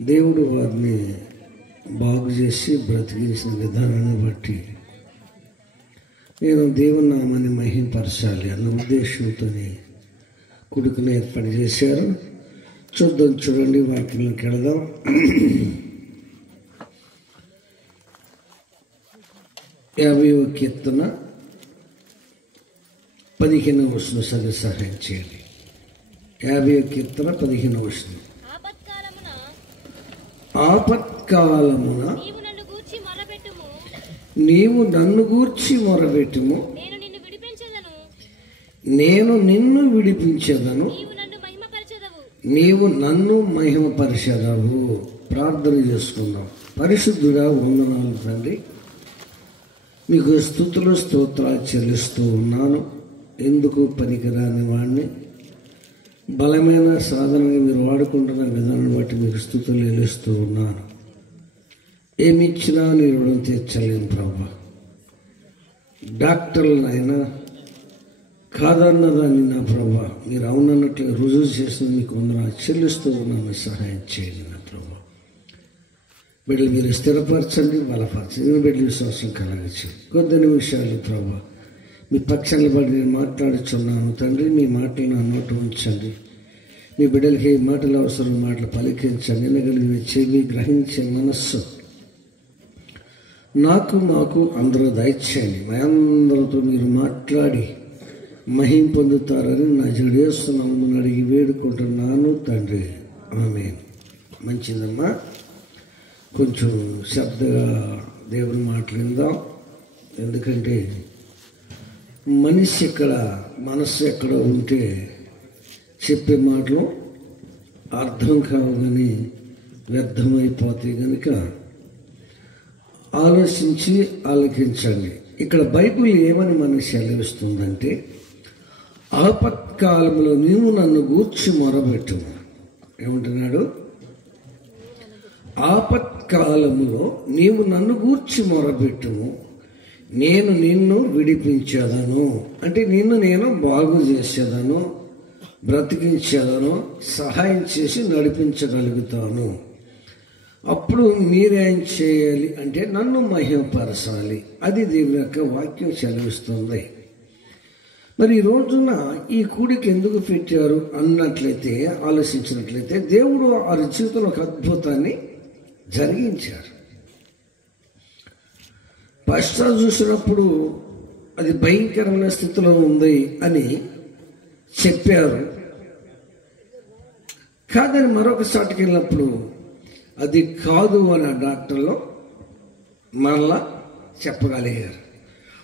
దేవుడు వారిని బాగు చేసి బ్రతికించిన విధానాన్ని బట్టి నేను దేవుని నామాన్ని మహింపరచాలి అన్న ఉద్దేశంతో కొడుకుని ఏర్పాటు చేశారు. చూడండి వాక్యంలోకి వెళదాం. యాభైవ కీర్తన 15వ వచనం చదివి సహాయం చేయండి. 50వ కీర్తన 15వ వచనం. ఆపత్కాలమున నీవు నన్ను గూర్చి మొరపెట్టుము, నేను నిన్ను విడిపించెదను, నీవు నన్ను మహిమపరచెదవు. ప్రార్థన చేసుకుందాం. పరిశుద్ధుడా, వందనాలు తండ్రి, మీకు స్తుతులు స్తోత్రాలు చెల్లిస్తూ ఉన్నాను. ఎందుకు పనికిరాని వాడిని బలమైన సాధనగా మీరు వాడుకుంటున్న విధానం బట్టి మీకు స్తుతులు చెల్లిస్తూ ఉన్నాను. ఏమిచ్చినా నీ రుణం తీర్చలేను ప్రభా. డాక్టర్లనైనా కాదన్నదాన్ని నా ప్రభా మీరు అవునన్నట్లుగా రుజువు చేసిన మీకు వందనాలు చెల్లిస్తూ ఉన్నాను. సహాయం చేయండి నా ప్రభా. బిడ్డలు మీరు స్థిరపరచండి, బలపరచండి. నేను బిడ్డల విశ్వాసం కలగచ్చు. కొద్ది నిమిషాలు ప్రభా మీ పక్షాన్ని బట్టి నేను మాట్లాడుచున్నాను తండ్రి. మీ మాటలు నా నోట ఉంచండి. మీ బిడ్డలకి ఏ మాటలు అవసరం మాటలు పలికించండి. వినగలిగిన చెవి, గ్రహించే మనస్సు మాకు అందరూ దయచేయండి. మా అందరితో మీరు మాట్లాడి మహిం పొందుతారని నా జడేస్తున్నామని అడిగి వేడుకుంటున్నాను తండ్రి. ఆమేన్. మంచిదమ్మా, కొంచెం శ్రద్ధగా దేవుని మాట్లాడిందాం. ఎందుకంటే మనిషి ఎక్కడ మనస్సు ఎక్కడ ఉంటే చెప్పే మాటలు అర్థం కావు, కానీ వ్యర్థమైపోతాయి. కనుక ఆలోచించి ఆలకించండి. ఇక్కడ బైబిల్ ఏమని మనకు సెలవిస్తుందంటే, ఆపత్కాలంలో నీవు నన్ను గూర్చి మొరపెట్టుము. ఏమంటున్నాడు? ఆపత్కాలములో నీవు నన్ను గూర్చి మొరపెట్టుము, నేను నిన్ను విడిపించేదను. అంటే నిన్ను నేను బాగు చేసేదను, బ్రతికించేదను, సహాయం చేసి నడిపించగలుగుతాను. అప్పుడు మీరేం చేయాలి అంటే నన్ను మహిమపరచాలి. అది దేవుని యొక్క వాక్యం సెలవిస్తుంది. మరి ఈ రోజున ఈ కూడికి ఎందుకు పెట్టారు అన్నట్లయితే, ఆలోచించినట్లయితే, దేవుడు వారి జీవితంలో ఒక అద్భుతాన్ని జరిగించారు. ఫస్ట్ చూసినప్పుడు అది భయంకరమైన స్థితిలో ఉంది అని చెప్పారు. కాదని మరొక చాటుకి వెళ్ళినప్పుడు అది కాదు అని ఆ డాక్టర్లు మళ్ళా చెప్పగలిగారు.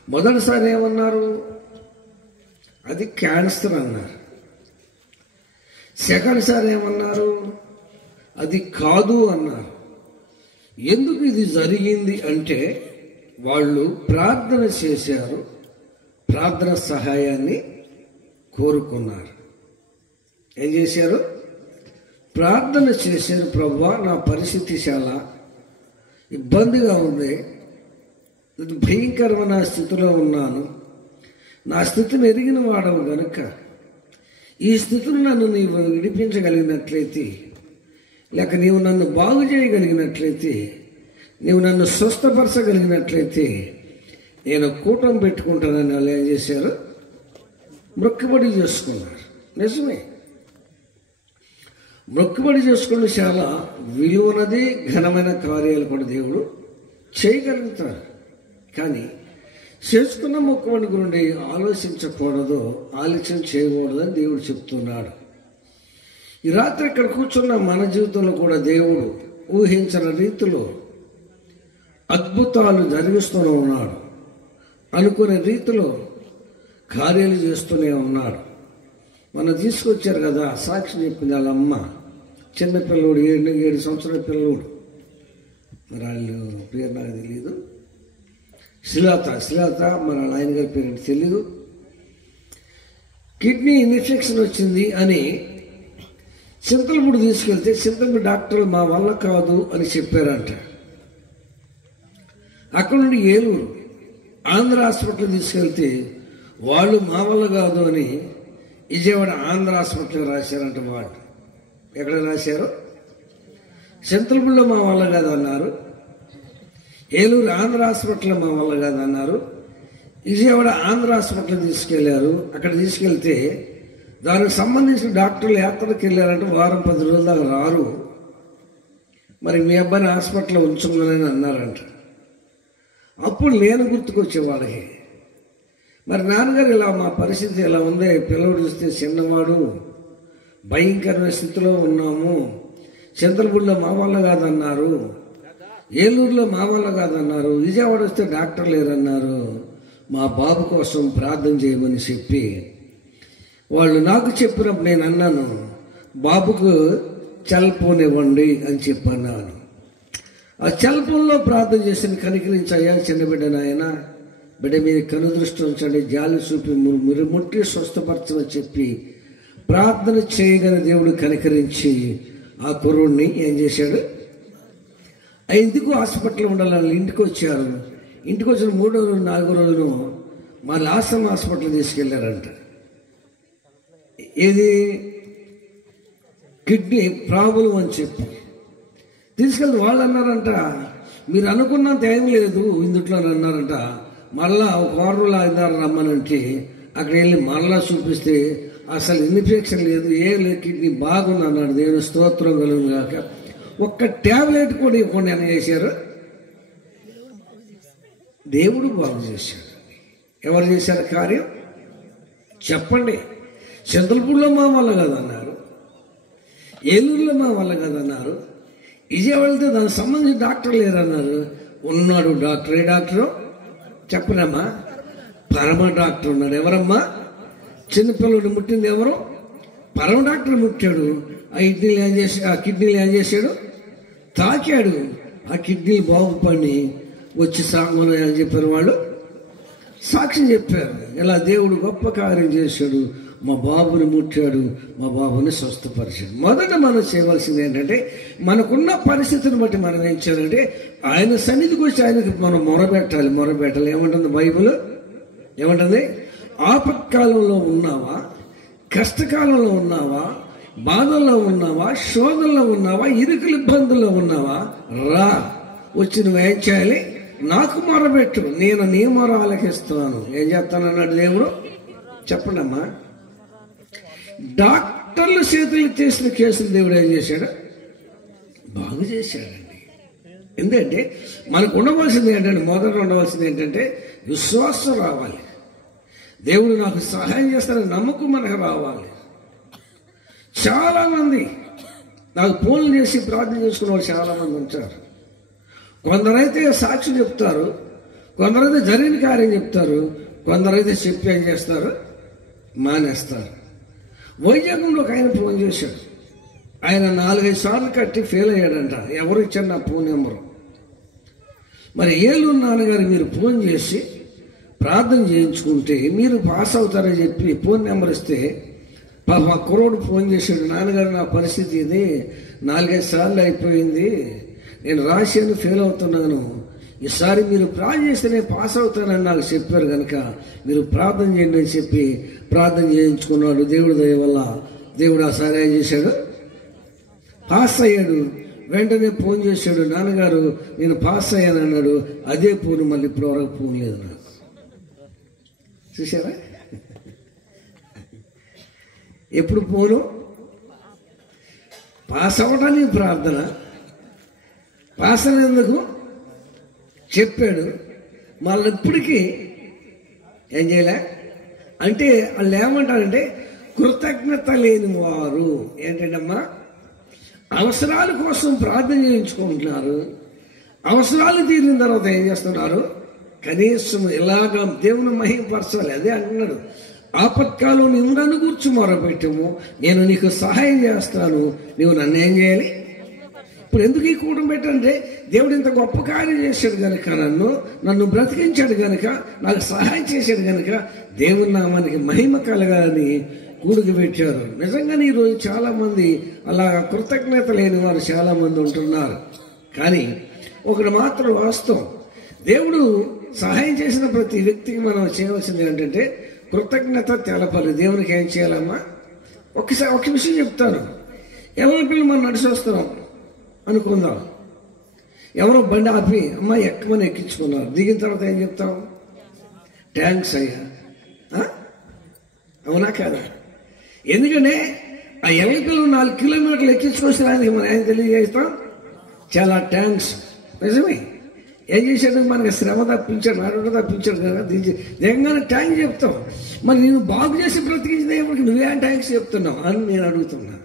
మొదటిసారి ఏమన్నారు? అది క్యాన్సర్ అన్నారు. సెకండ్ సారి ఏమన్నారు? అది కాదు అన్నారు. ఎందుకు ఇది జరిగింది అంటే వాళ్ళు ప్రార్థన చేశారు, ప్రార్థన సహాయాన్ని కోరుకున్నారు. ఏం చేశారు? ప్రార్థన చేశారు. ప్రభువా, నా పరిస్థితి చాలా ఇబ్బందిగా ఉంది, భయంకరమైన స్థితిలో ఉన్నాను, నా స్థితిని ఎరిగిన వాడవు గనుక ఈ స్థితిని నన్ను నీవు విడిపించగలిగినట్లయితే, లేక నీవు నన్ను బాగు చేయగలిగినట్లయితే, నీవు నన్ను స్వస్థపరచగలిగినట్లయితే నేను కూటమి పెట్టుకుంటానని వాళ్ళు ఏం చేశారు? మొక్కుబడి చేసుకున్నారు. నిజమే, మొక్కుబడి చేసుకుని చాలా విలువనది ఘనమైన కార్యాలు కూడా దేవుడు చేయగలుగుతారు. కానీ చేసుకున్న మొక్కుబడి గురించి ఆలోచించకూడదు, ఆలోచన చేయకూడదని దేవుడు చెప్తున్నాడు. ఈ రాత్రి ఇక్కడ కూర్చున్న మన జీవితంలో కూడా దేవుడు ఊహించిన రీతిలో అద్భుతాలు జరిగిస్తూనే ఉన్నాడు. అనుకునే రీతిలో కార్యాలు చేస్తూనే ఉన్నాడు. మనం తీసుకొచ్చారు కదా, సాక్షి చెప్పింది వాళ్ళ అమ్మ, చిన్నపిల్లడు, 7 సంవత్సరాల పిల్లడు, మరి వాళ్ళు పేరు నాకు తెలియదు, శ్రీలత మరి వాళ్ళ ఆయన గారి పేరు తెలీదు. కిడ్నీ ఇన్ఫెక్షన్ వచ్చింది అని చింతలపూడి తీసుకెళ్తే చింతలపూడి డాక్టర్లు మా వల్ల కాదు అని చెప్పారంట. అక్కడ నుండి ఏలూరు ఆంధ్ర హాస్పిటల్ తీసుకెళ్తే వాళ్ళు మా వల్ల కాదు అని విజయవాడ ఆంధ్ర హాస్పిటల్ రాశారంట. వాళ్ళు ఎక్కడ రాశారు? చింతలపూడిలో మా వల్ల కాదన్నారు, ఏలూరు ఆంధ్ర హాస్పిటల్లో మా వల్ల కాదన్నారు, విజయవాడ ఆంధ్ర హాస్పిటల్ తీసుకెళ్లారు. అక్కడ తీసుకెళ్తే దానికి సంబంధించిన డాక్టర్లు యాత్రకి వెళ్ళారంటే వారం 10 రోజుల దాకా రారు, మరి మీ అబ్బాయిని హాస్పిటల్లో ఉంచుకున్నానని అన్నారంట. అప్పుడు నేను గుర్తుకొచ్చే వాళ్ళకి, మరి నాన్నగారు ఇలా మా పరిస్థితి ఎలా ఉంది, పిల్లవాడు చూస్తే చిన్నవాడు, భయంకరమైన స్థితిలో ఉన్నాము, చింతలపూడిలో మా వల్ల కాదన్నారు, ఏలూరులో మా వల్ల కాదన్నారు, విజయవాడ వస్తే డాక్టర్ లేరన్నారు, మా బాబు కోసం ప్రార్థన చేయమని చెప్పి వాళ్ళు నాకు చెప్పినప్పుడు నేను అన్నాను, బాబుకు చల్పోనివ్వండి అని చెప్పన్నాను. ఆ చల్పంలో ప్రార్థన చేసిన కనికరించాయా చిన్న బిడ్డ, నాయన బిడ్డ మీద కనుదృష్టి ఉంచండి, జాలి చూపి మీరు ముట్టి స్వస్థపరచమని చెప్పి ప్రార్థన చేయగానే దేవుడు కనికరించి ఆ కుర్రుడిని ఏం చేశాడు, ఎందుకు హాస్పిటల్లో ఉండాలని ఇంటికి వచ్చారు. ఇంటికి వచ్చిన 3వ రోజు 4వ రోజును మా లాసం హాస్పిటల్ తీసుకెళ్లారంట. ఏది కిడ్నీ ప్రాబ్లం అని చెప్పి తీసుకెళ్తే వాళ్ళు అన్నారంట, మీరు అనుకున్నంత ఏం లేదు ఇందుట్లో అన్నారంట. మళ్ళా ఒక 6 రోజులు 5 రమ్మనంటే అక్కడ వెళ్ళి మళ్ళా చూపిస్తే అసలు ఇన్ఫెక్షన్ లేదు, ఏం లేదు, కిడ్నీ బాగుంది అన్నాడు. దేవుని స్తోత్రం కలుగును గాక. ఒక్క ట్యాబ్లెట్ కూడా ఇవ్వకుండా ఏం చేశారు, దేవుడు బాగు చేశాడు. ఎవరు చేశారు కార్యం చెప్పండి. చింతలపూడిలో మా వల్ల కాదన్నారు, ఏలూరులో మా వల్ల కాదన్నారు, విజయవాడతో దానికి సంబంధించిన డాక్టర్ లేరన్నారు. ఉన్నాడు డాక్టర్. ఏ డాక్టరు చెప్పనమ్మా, పరమ డాక్టర్ ఉన్నాడు. ఎవరమ్మా, చిన్నపిల్లడు ముట్టింది ఎవరు, పరమ డాక్టర్ ముట్టాడు. ఆ కిడ్నీలు ఏం చేశాడు, తాకాడు. ఆ కిడ్నీలు బాగుపడి వచ్చి సాంగంలో ఏం చెప్పారు, వాళ్ళు సాక్ష్యం చెప్పారు, ఇలా దేవుడు గొప్ప కార్యం చేశాడు, మా బాబుని ముట్టాడు, మా బాబుని స్వస్థపరిచాడు. మొదట మనం చేయవలసింది ఏంటంటే, మనకున్న పరిస్థితిని బట్టి మనం ఏం చేయాలంటే ఆయన సన్నిధికి వచ్చి ఆయనకి మనం మొరబెట్టాలి. ఏమంటుంది బైబిల్, ఏమంటుంది, ఆపత్కాలంలో ఉన్నావా, కష్టకాలంలో ఉన్నావా, బాధల్లో ఉన్నావా, శోధనలో ఉన్నావా, ఇరుకుల ఇబ్బందుల్లో ఉన్నావా, రా వచ్చి నువ్వేం చేయాలి, నాకు మొరబెట్టు, నేను నీ మొర ఆలకిస్తున్నాను. ఏం చేస్తానన్నాడు దేవుడు చెప్పండి అమ్మా. డాక్టర్లు చేతులు చేసిన కేసులు దేవుడు ఏం చేశాడు, బాగు చేశాడండి. ఎందుకంటే మనకు ఉండవలసింది ఏంటంటే, మొదట ఉండవలసింది ఏంటంటే విశ్వాసం రావాలి. దేవుడు నాకు సహాయం చేస్తారని నమ్మకం మనకు రావాలి. చాలామంది నాకు ఫోన్లు చేసి ప్రార్థన చేసుకునే వాళ్ళు చాలామంది ఉంటారు. కొందరైతే సాక్ష్యం చెప్తారు, కొందరైతే జరిగిన కార్యం చెప్తారు, కొందరైతే చెప్పి ఏం చేస్తారు, మానేస్తారు. వైజాగ్లో ఒక ఆయన ఫోన్ చేశాడు. ఆయన 4-5 సార్లు కట్టి ఫెయిల్ అయ్యాడంట. ఎవరు ఇచ్చారు నా ఫోన్ నెంబరు. మరి ఏలూరు నాన్నగారు మీరు ఫోన్ చేసి ప్రార్థన చేయించుకుంటే మీరు పాస్ అవుతారని చెప్పి ఫోన్ నెంబర్ ఇస్తే, మా కుర్రోడు ఫోన్ చేశాడు, నాన్నగారు నా పరిస్థితి ఇది, 4-5 సార్లు అయిపోయింది, నేను రాశాను ఫెయిల్ అవుతున్నాను, ఈసారి మీరు ప్రార్థన చేస్తేనే పాస్ అవుతానని నాకు చెప్పారు కనుక మీరు ప్రార్థన చేయండి అని చెప్పి ప్రార్థన చేయించుకున్నాడు. దేవుడి దయ వల్ల దేవుడు ఆ సారి ఏం చేశాడు, పాస్ అయ్యాడు. వెంటనే ఫోన్ చేశాడు, నాన్నగారు నేను పాస్ అయ్యాను అన్నాడు. అదే ఫోన్ మళ్ళీ ఇప్పుడు వరకు ఫోన్ లేదు నాకు. చూసారా, ఎప్పుడు ఫోను, పాస్ అవ్వడానికి ప్రార్థన, పాస్ అనేందుకు చెప్పాడు, మళ్ళీ ఇప్పటికీ ఏం చేయలే. అంటే వాళ్ళు ఏమంటారంటే కృతజ్ఞత లేని వారు. ఏంటంటమ్మా, అవసరాల కోసం ప్రార్థన చేయించుకుంటున్నారు, అవసరాలు తీరిన తర్వాత ఏం చేస్తున్నారు, కనీసం ఇలాగ దేవుని మహిమపరచాలి. అదే అంటున్నాడు, ఆపత్కాలం నువ్వు నన్ను కూర్చు మొరపెట్టము, నేను నీకు సహాయం చేస్తాను, నువ్వు నన్ను ఏం చేయాలి. ఇప్పుడు ఎందుకు ఈ కూటమి పెట్టంటే, దేవుడు ఇంత గొప్ప కార్యం చేశాడు కనుక, నన్ను బ్రతికించాడు కనుక, నాకు సహాయం చేశాడు కనుక దేవుని నామానికి మహిమ కలగాలని కూడికి పెట్టారు. నిజంగానే ఈరోజు చాలా మంది అలా కృతజ్ఞత లేని వారు చాలా మంది ఉంటున్నారు. కానీ ఒకటి మాత్రం వాస్తవం, దేవుడు సహాయం చేసిన ప్రతి వ్యక్తికి మనం చేయవలసింది ఏంటంటే కృతజ్ఞత తెలపాలి. దేవునికి ఏం చేయాలమ్మా, ఒక విషయం చెప్తాను. ఎవరి పిల్లలు మనం నడిచి వస్తున్నాం, అనుకుందాం. ఎవరో బండి ఆపి అమ్మ ఎక్కమని ఎక్కించుకున్నారు. దిగిన తర్వాత ఏం చెప్తాం? థ్యాంక్స్ అయ్యా. అవునా కాదా? ఎందుకంటే ఆ ఎలకలు 4 కిలోమీటర్లు ఎక్కించుకొస్తే ఆయనకి మనం ఏం తెలియజేస్తాం? చాలా థ్యాంక్స్. నిజమే. ఏం చేశాడు? మనకి శ్రమ తప్పించాడు, నడుట తప్పించాడు కదా. నిజంగానే థ్యాంక్స్ చెప్తాం. మరి నేను బాగు చేసి బ్రతికించిన దేవుడికి నువ్వేం థ్యాంక్స్ చెప్తున్నావు అని నేను అడుగుతున్నా.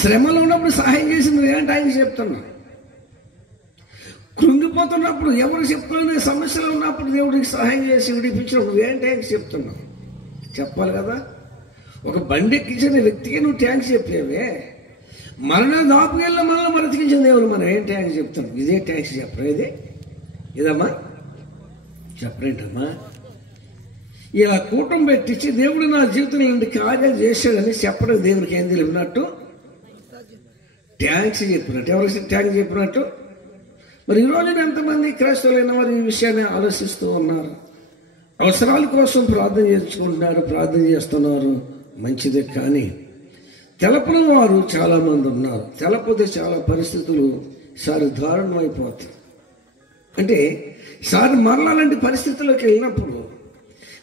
శ్రమలో ఉన్నప్పుడు సహాయం చేసి నువ్వేం థ్యాంక్స్ చెప్తున్నావు? కృంగిపోతున్నప్పుడు ఎవరు చెప్తున్నా, సమస్యలు ఉన్నప్పుడు దేవుడికి సహాయం చేసి విడిపించినప్పుడు నువ్వేం థ్యాంక్స్ చెప్తున్నావు? చెప్పాలి కదా. ఒక బండి ఎక్కించిన వ్యక్తికి నువ్వు థ్యాంక్స్ చెప్పేవే. మరణ దాపుకెళ్ళ మనల్ని బ్రతికించిన దేవుడు మనం ఏం థ్యాంక్స్ చెప్తాం? ఇదే థ్యాంక్స్ చెప్పరా? ఇదమ్మా చెప్పరేంటమ్మా? ఇలా కూటం పెట్టించి దేవుడు నా జీవితంలో ఇలాంటి కార్యాలు చేశాడని చెప్పడం దేవుడికి ఏం తెలిపినట్టు? థ్యాంక్స్ చెప్పినట్టు. ఎవరికి థ్యాంక్స్ చెప్పినట్టు? మరి ఈరోజు ఎంతమంది క్రైస్తవులైన వారు ఈ విషయాన్ని ఆలోచిస్తూ ఉన్నారు? అవసరాల కోసం ప్రార్థన చేసుకుంటున్నారు, ప్రార్థన చేస్తున్నారు, మంచిదే. కానీ తెలపని వారు చాలామంది ఉన్నారు. తెలపతే చాలా పరిస్థితులు ఈసారి దారుణం అయిపోతాయి. అంటే ఈసారి మరలాంటి పరిస్థితుల్లోకి వెళ్ళినప్పుడు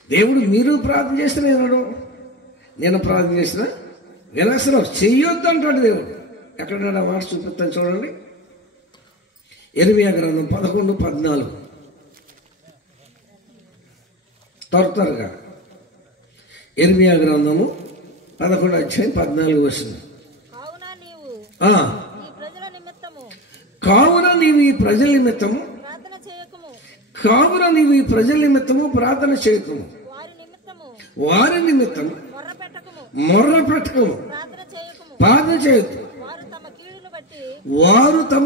దేవుడు మీరు ప్రార్థన చేసిన వినడు, నేను ప్రార్థన చేసిన వినసరం చెయ్యొద్దు అంటాడు దేవుడు. ఎక్కడన్నా మాట చూపిస్తాను చూడండి. ఇర్మియా గ్రంథం 11:14. త్వరగా ఇర్మియా గ్రంథము 11:14 కావున నీవు ఈ ప్రజల నిమిత్తము ప్రార్థన చేయకము, వారి నిమిత్తము మొర్ర పెట్టకము, ప్రార్థన చేయొద్దు. వారు తమ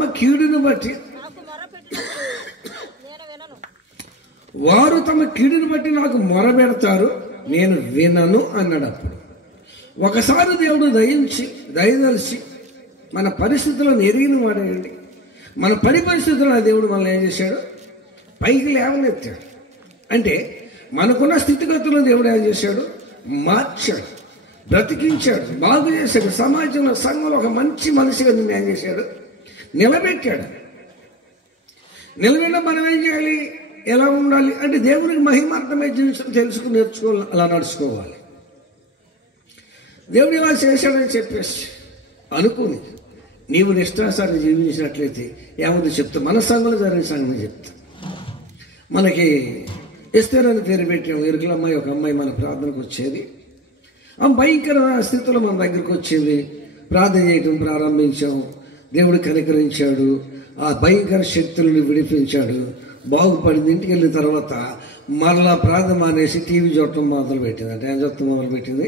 కీడును బట్టి నాకు మొరబెడతారు, నేను వినను అన్నాడు. అప్పుడు ఒకసారి దేవుడు దయదలిచి మన పరిస్థితులను ఎరిగిన వాడేయండి. మన పరిస్థితుల్లో దేవుడు మనల్ని ఏం చేశాడు? పైకి లేవనెత్తాడు. అంటే మనకున్న స్థితిగతులను దేవుడు ఏం చేశాడు? మార్చాడు, బ్రతికించాడు, బాగు చేశాడు. సమాజంలో, సంఘంలో ఒక మంచి మనిషిగా నిన్ను ఏం చేశాడు? నిలబెట్టాడు. నిలబెట్టిన మనం ఏం చేయాలి? ఎలా ఉండాలి అంటే దేవునికి మహిమార్థమే జీవితం తెలుసుకుని నేర్చుకోవాలి, అలా నడుచుకోవాలి. దేవుడు ఇలా చేశాడని చెప్పేసి అనుకుని నీవు నిష్ఠాసాన్ని జీవించినట్లయితే ఏముంది చెప్తా. మన సంఘంలో జరిగిన సంఘం చెప్తా. మనకి ఎస్తేర్ అని పేరు పెట్టాము. ఎరుకల అమ్మాయి, ఒక అమ్మాయి మన ప్రార్థనకు వచ్చేది. ఆ భయంకర స్థితిలో మన దగ్గరకు వచ్చింది. ప్రార్థన చేయటం ప్రారంభించాం. దేవుడు కనికరించాడు, ఆ భయంకర శక్తులను విడిపించాడు, బాగుపడింది. ఇంటికి వెళ్ళిన తర్వాత మరలా ప్రార్థన మానేసి టీవీ చూడటం మొదలు పెట్టింది. అంటే ఏం చూడటం మొదలు పెట్టింది?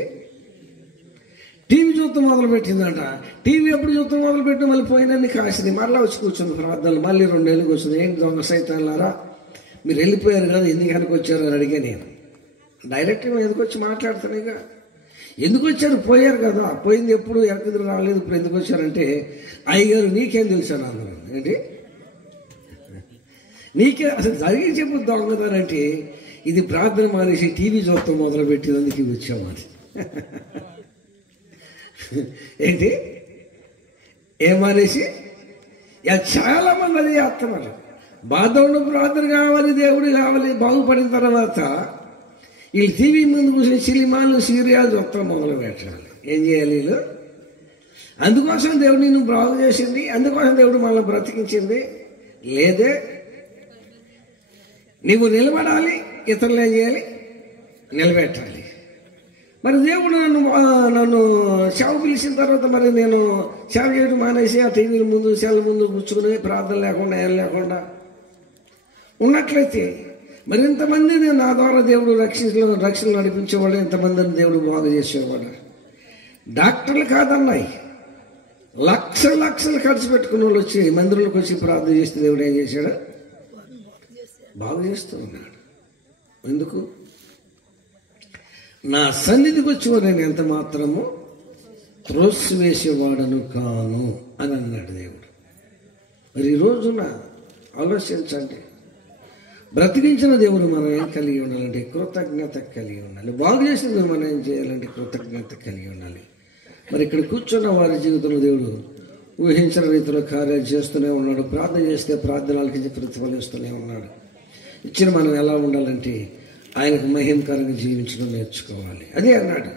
టీవీ చూడటం మొదలు పెట్టిందంట. టీవీ ఎప్పుడు చూడటం మొదలు పెట్టి మళ్ళీ పోయినన్ని కాసింది. మరలా వచ్చి కూర్చుంది ప్రార్థనలు. మళ్ళీ 2 ఏళ్ళకి వచ్చింది. ఏంటి దొంగ సైతాన్లారా, మీరు వెళ్ళిపోయారు కదా, ఎందుకు వెనక్కి వచ్చారు అని అడిగా నేను. డైరెక్ట్గా ఎందుకు వచ్చి మాట్లాడుతానుగా. ఎందుకు వచ్చారు? పోయారు కదా. పోయింది ఎప్పుడు, ఎక్కడికి రాలేదు, ఇప్పుడు ఎందుకు వచ్చారంటే, అయ్యగారు నీకేం తెలుసాను అన్నారు. ఏంటి నీకే అసలు జరిగి చెప్పు దొంగదానంటే, ఇది ప్రార్థన మానేసి టీవీ చూడటం మొదలు పెట్టినందుకు వచ్చామని. ఏంటి ఏం మానేసి? చాలా మంది అది చేస్తున్నారు. బాధ ఉన్న ప్రార్థన కావాలి, దేవుడు కావాలి. బాగుపడిన తర్వాత వీళ్ళు టీవీ ముందు కూర్చొని సినిమాలు, సీరియల్ చూడటం మొదలు పెట్టాలి. ఏం చేయాలి వీళ్ళు? అందుకోసం దేవుడు నిన్ను బాగు చేసింది, అందుకోసం దేవుడు మనల్ని బ్రతికించింది. లేదే నీవు నిలబడాలి, ఇతరులు ఏం చేయాలి? నిలబెట్టాలి. మరి దేవుడు నన్ను సేవ పిలిచిన తర్వాత మరి నేను సేవ చేయడం మానేసి ఆ టీవీల ముందు, సెల్ ముందు కూర్చుకుని ప్రార్థన లేకుండా, ఏం లేకుండా ఉన్నట్లయితే మరి ఇంతమంది నా ద్వారా దేవుడు రక్షణ నడిపించేవాడు, ఇంతమందిని దేవుడు బాగు చేసేవాడు. డాక్టర్లు కాదన్నాయి, లక్షలు ఖర్చు పెట్టుకున్న వాళ్ళు వచ్చి మందిరంలోకి వచ్చి ప్రార్థన చేస్తే దేవుడు ఏం చేశాడు? బాగు చేస్తూ ఉన్నాడు. ఎందుకు? నా సన్నిధికి వచ్చి నేను ఎంత మాత్రము త్రోసివేసేవాడను కాను అని అన్నాడు దేవుడు. మరి ఈ రోజున ఆలోచించండి, బ్రతికించిన దేవుడు మనం ఏం కలిగి ఉండాలంటే కృతజ్ఞత కలిగి ఉండాలి. బాగు చేసిన దేవుడు మనం ఏం చేయాలంటే కృతజ్ఞత కలిగి ఉండాలి. మరి ఇక్కడ కూర్చున్న వారి జీవితంలో దేవుడు ఊహించిన రీతిలో కార్యాలు చేస్తూనే ఉన్నాడు. ప్రార్థన చేస్తే ప్రార్థనలకి ప్రతిఫలిస్తూనే ఉన్నాడు. ఇచ్చిన మనం ఎలా ఉండాలంటే ఆయనకు మహిమకరంగా జీవించడం నేర్చుకోవాలి. అదే అన్నాడు,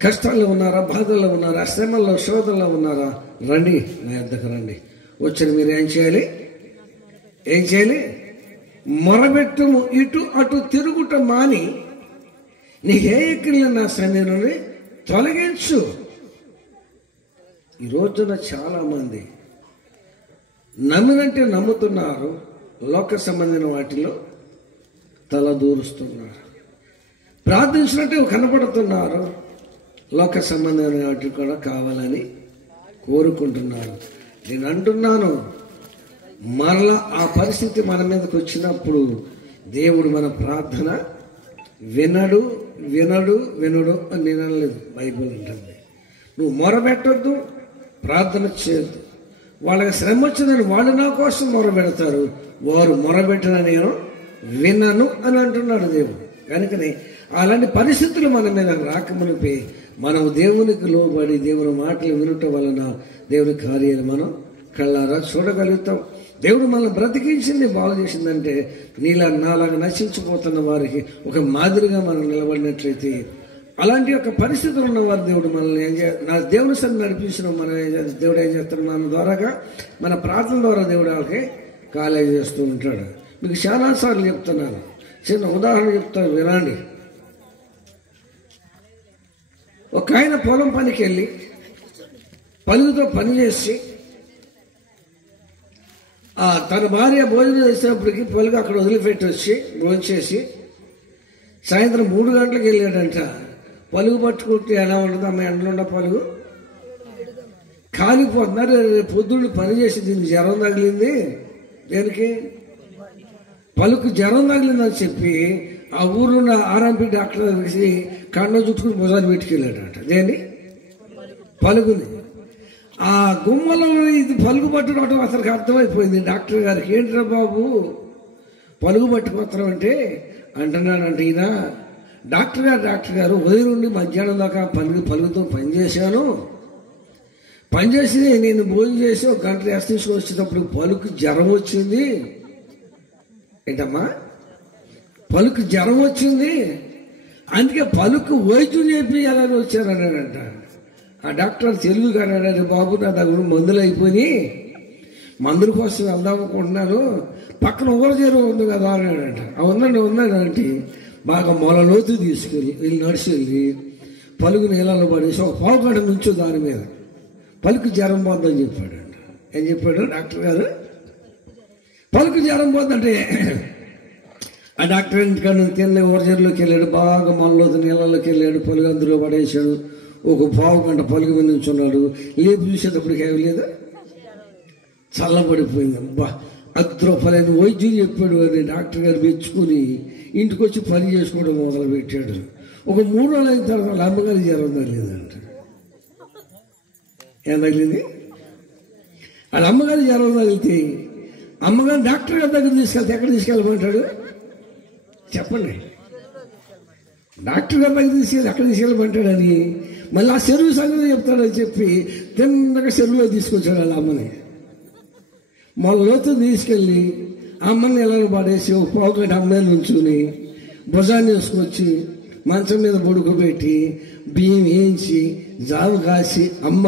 కష్టాల్లో ఉన్నారా, బాధల్లో ఉన్నారా, శ్రమల్లో శోధనలో ఉన్నారా, రండి నా యొద్దకు రండి. వచ్చిన మీరు ఏం చేయాలి? మొరబెట్టము, ఇటు అటు తిరుగుట మాని నీ హేయక్రియలు నా సన్నిధి నుండి తొలగించు. ఈ రోజున చాలా మంది నమ్మినంటే నమ్ముతున్నారు, లోక సంబంధమైన వాటిలో తల దూరుస్తున్నారు. ప్రార్థించినట్టు కనపడుతున్నారు, లోక సంబంధమైన వాటికి కూడా కావాలని కోరుకుంటున్నారు. నేను అంటున్నాను, మరలా ఆ పరిస్థితి మన మీదకి వచ్చినప్పుడు దేవుడు మన ప్రార్థన వినడు అని నేను అనలేదు. బైబిల్ అంటుంది, నువ్వు మొరబెట్టొద్దు, ప్రార్థన చేయొద్దు. వాళ్ళకి శ్రమ వచ్చిందని వాళ్ళు నా కోసం మొరబెడతారు, వారు మొరబెట్టిన నేను వినను అని అంటున్నాడు దేవుడు. కనుకనే అలాంటి పరిస్థితులు మన మీద రాకమునిపై మనం దేవునికి లోబడి దేవుని మాటలు వినటం వలన దేవుని కార్యాలు మనం కళ్ళారా చూడగలుగుతాం. దేవుడు మనల్ని బ్రతికించింది, బాగు చేసిందంటే నాలాగా నశించిపోతున్న వారికి ఒక మాదిరిగా మనం నిలబడినట్లయితే, అలాంటి ఒక పరిస్థితులు ఉన్న వారు దేవుడు మనల్ని నా దేవుని సన్ని నడిపించిన మనం దేవుడు ఏం చేస్తాడు, మన ద్వారాగా మన ప్రార్థన ద్వారా దేవుడు వాళ్ళకి కార్యాలు చేస్తూ ఉంటాడు. మీకు చాలాసార్లు చెప్తున్నాను, చిన్న ఉదాహరణ చెప్తాను వినండి. ఒక ఆయన పొలం పనికి వెళ్ళి పలుగుతో పని చేసి తన భార్య భోజనం చేసేటప్పటికి పలుగు అక్కడ వదిలిపెట్టి వచ్చి భోంచేసి సాయంత్రం 3 గంటలకు వెళ్ళాడంట. పలుగు పట్టుకుంటే ఎలా ఉంటుంది అమ్మ, ఎండలో ఉన్న పలుగు కాలిపోతున్నారు. పొద్దున్న పని చేసి దీనికి జ్వరం తగిలింది, దేనికి పలుకు జ్వరం తగిలిందని చెప్పి ఆ ఊరున్న ఆర్ఎంపీ డాక్టర్ దగ్గరికి కన్ను చుట్టుకుని భుజాన్ని పెట్టుకెళ్ళాడట. దేని పలుగుని. ఆ గుమ్మలో ఇది పలుగు పట్టుకోవడం అతనికి అర్థమైపోయింది డాక్టర్ గారికి. ఏంట్రా బాబు పలుగు పట్టుకోవడం అంటే అంటున్నాడంటే ఈయన, డాక్టర్ గారు ఉదయం నుండి మధ్యాహ్నం దాకా పలుగుతో పనిచేసి నేను భోజనం చేసి 1 గంట రెస్ట్ తీసుకొని వచ్చేటప్పుడు పలుకు జ్వరం వచ్చింది. ఏంటమ్మా, పలుకు జ్వరం వచ్చింది, అందుకే పలుకు వైద్యం చేయాలని వచ్చారన్నాడంట. ఆ డాక్టర్ తెలుగు గారు, బాబు నా దగ్గర మందులు అయిపోయి మందుల కోసం వెళ్దాం అనుకుంటున్నాను, పక్కన ఊరజేరు ఉంది కదా అన్నాడంట. ఉందండి అంటే బాగా మొల లోతు తీసుకెళ్ళి నడిచి వెళ్ళి పలుగు నీళ్ళలో పడేసి ఒక పావుగంట నుంచో దాని మీద పలుకు జ్వరం పోద్దని చెప్పాడంట. ఏం చెప్పాడు డాక్టర్ గారు? పలుకు జ్వరం పోద్దంటే ఆ డాక్టర్ ఇంటికాడ తిన్న ఊరజేరులోకి వెళ్ళాడు, బాగా మొలలోతు నీళ్ళలోకి వెళ్ళాడు, పలుగు అందులో పడేసాడు. ఒక పావుగంట పలుగు మీద నుంచున్నాడు. లేపు చూసేటప్పటికి ఏమి లేదా, చల్లబడిపోయింది. అబ్బా అద్రోఫలైన వైద్యం చెప్పాడు అని డాక్టర్ గారు మెచ్చుకుని ఇంటికి వచ్చి పని చేసుకోవడం మొదలు పెట్టాడు. ఒక 3 రోజులు అయిన తర్వాత వాళ్ళ అమ్మగారి జ్వరం తగిలిందంట. ఏం తగిలింది? వాళ్ళ అమ్మగారి జ్వరం తగిలితే అమ్మగారు డాక్టర్ గారి దగ్గర తీసుకెళ్తే ఎక్కడ తీసుకెళ్ళమంటాడు చెప్పండి? డాక్టర్ గారి దగ్గర తీసుకెళ్ళి ఎక్కడ తీసుకెళ్ళమంటాడని మళ్ళీ ఆ చెరువు సంగతి చెప్తాడని చెప్పి తిన్నగా చెరువులో తీసుకొచ్చాడు వాళ్ళ అమ్మని. మళ్ళీ లోతు తీసుకెళ్ళి అమ్మని ఎలా పడేసి ఒక పావుగంట అమ్మాయిని ఉంచుని భుజాన్ని వేసుకొచ్చి మంచం మీద పడుకోబెట్టి బియ్యం వేయించి జావు కాసి అమ్మ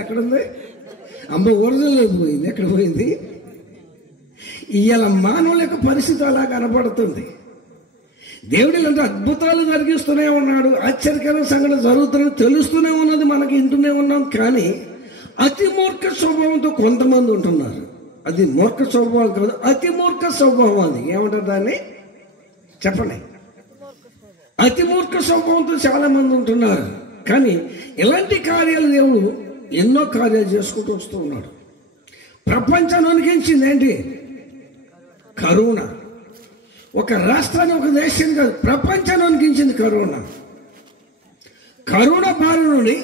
ఎక్కడుంది? అమ్మ ఒరిజినల్ పోయింది. ఎక్కడ పోయింది? ఇవాళ మానవుల యొక్క పరిస్థితి అలా కనపడుతుంది. దేవుడు ఇలాంటి అద్భుతాలు జరిగిస్తూనే ఉన్నాడు, ఆశ్చర్యకరమైన సంఘటన జరుగుతున్నది తెలుస్తూనే ఉన్నది, మనకి ఇంటూనే ఉన్నాం. కానీ అతి మూర్ఖ స్వభావంతో కొంతమంది ఉంటున్నారు. అది మూర్ఖ స్వభావం కాదు, అతి మూర్ఖ స్వభావం. అది ఏమంటారు దాన్ని చెప్పండి? అతి మూర్ఖ స్వభావంతో చాలా మంది ఉంటున్నారు. కానీ ఇలాంటి కార్యాలు దేవుడు ఎన్నో కార్యాలు చేసుకుంటూ వస్తూ ఉన్నాడు. ప్రపంచాన్ని వణికించింది ఏంటి? కరోనా. ఒక రాష్ట్రాన్ని, ఒక దేశం కాదు, ప్రపంచాన్ని వణికించింది కరోనా. కరోనా బారి నుండి